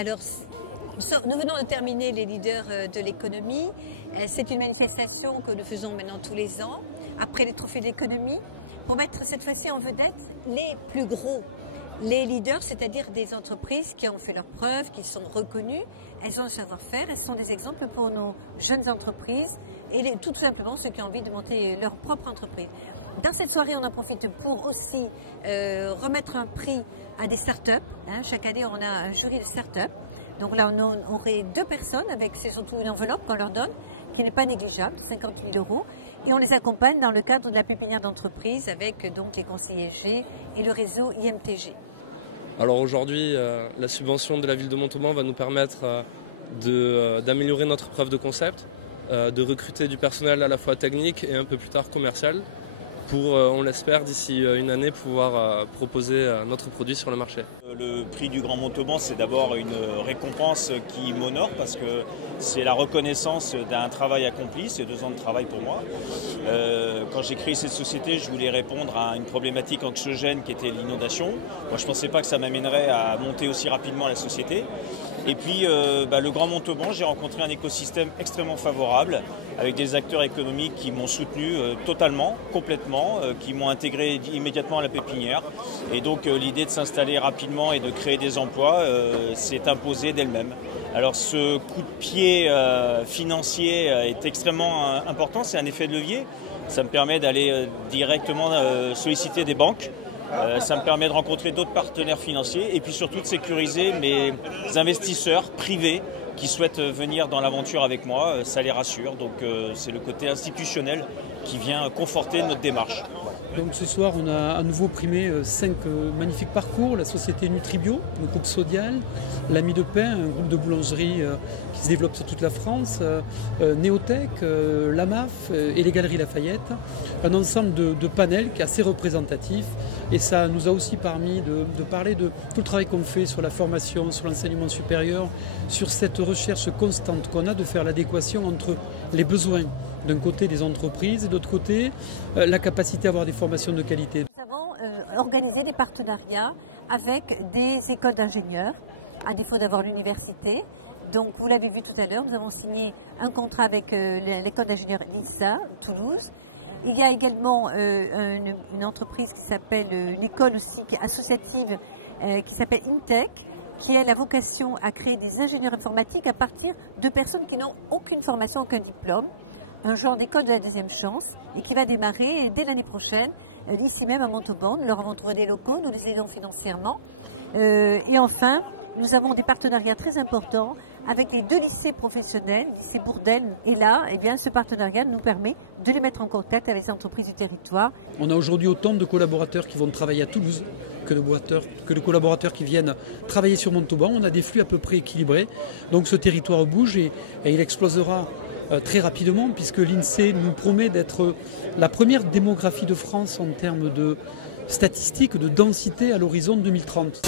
Alors, nous venons de terminer les leaders de l'économie. C'est une manifestation que nous faisons maintenant tous les ans, après les trophées d'économie, pour mettre cette fois-ci en vedette les plus gros. Les leaders, c'est-à-dire des entreprises qui ont fait leurs preuves, qui sont reconnues, elles ont le savoir-faire, elles sont des exemples pour nos jeunes entreprises et tout simplement ceux qui ont envie de monter leur propre entreprise. Dans cette soirée, on en profite pour aussi remettre un prix à des startups. Chaque année, on a un jury de startups. Donc là, on aurait 2 personnes avec, c'est surtout une enveloppe qu'on leur donne, qui n'est pas négligeable, 50 000 €. Et on les accompagne dans le cadre de la pépinière d'entreprise avec donc les conseillers G et le réseau IMTG. Alors aujourd'hui, la subvention de la ville de Montauban va nous permettre d'améliorer notre preuve de concept, de recruter du personnel à la fois technique et un peu plus tard commercial pour, on l'espère, d'ici une année pouvoir proposer notre produit sur le marché. Le prix du Grand Montauban, c'est d'abord une récompense qui m'honore parce que c'est la reconnaissance d'un travail accompli, c'est 2 ans de travail pour moi. Quand j'ai créé cette société, je voulais répondre à une problématique anxiogène qui était l'inondation. Moi, je ne pensais pas que ça m'amènerait à monter aussi rapidement la société. Et puis, le Grand Montauban, j'ai rencontré un écosystème extrêmement favorable avec des acteurs économiques qui m'ont soutenu totalement, complètement, qui m'ont intégré immédiatement à la pépinière. Et donc, l'idée de s'installer rapidement et de créer des emplois s'est imposée d'elle-même. Alors, ce coup de pied financier est extrêmement important, c'est un effet de levier. Ça me permet d'aller directement solliciter des banques. Ça me permet de rencontrer d'autres partenaires financiers et puis surtout de sécuriser mes investisseurs privés qui souhaitent venir dans l'aventure avec moi. Ça les rassure, donc c'est le côté institutionnel qui vient conforter notre démarche. Donc ce soir, on a à nouveau primé 5 magnifiques parcours. La société Nutribio, le groupe Sodial, l'Ami de Pain, un groupe de boulangerie qui se développe sur toute la France, Néotech, l'AMAF et les Galeries Lafayette. Un ensemble de panels qui est assez représentatif. Et ça nous a aussi permis de parler de tout le travail qu'on fait sur la formation, sur l'enseignement supérieur, sur cette recherche constante qu'on a de faire l'adéquation entre les besoins d'un côté des entreprises et de l'autre côté la capacité à avoir des formations de qualité. Nous avons organisé des partenariats avec des écoles d'ingénieurs, à défaut d'avoir l'université. Donc vous l'avez vu tout à l'heure, nous avons signé un contrat avec l'école d'ingénieurs LISA, Toulouse. Il y a également une entreprise qui s'appelle, une école aussi associative qui s'appelle Intech, qui a la vocation à créer des ingénieurs informatiques à partir de personnes qui n'ont aucune formation, aucun diplôme. Un genre d'école de la deuxième chance et qui va démarrer dès l'année prochaine, ici même à Montauban. Nous leur avons trouvé des locaux, nous les aidons financièrement. Et enfin, nous avons des partenariats très importants avec les 2 lycées professionnels, lycée Bourdelle et là, eh bien, ce partenariat nous permet de les mettre en contact avec les entreprises du territoire. On a aujourd'hui autant de collaborateurs qui vont travailler à Toulouse que de collaborateurs qui viennent travailler sur Montauban. On a des flux à peu près équilibrés. Donc ce territoire bouge et il explosera très rapidement puisque l'INSEE nous promet d'être la première démographie de France en termes de statistiques, de densité à l'horizon 2030.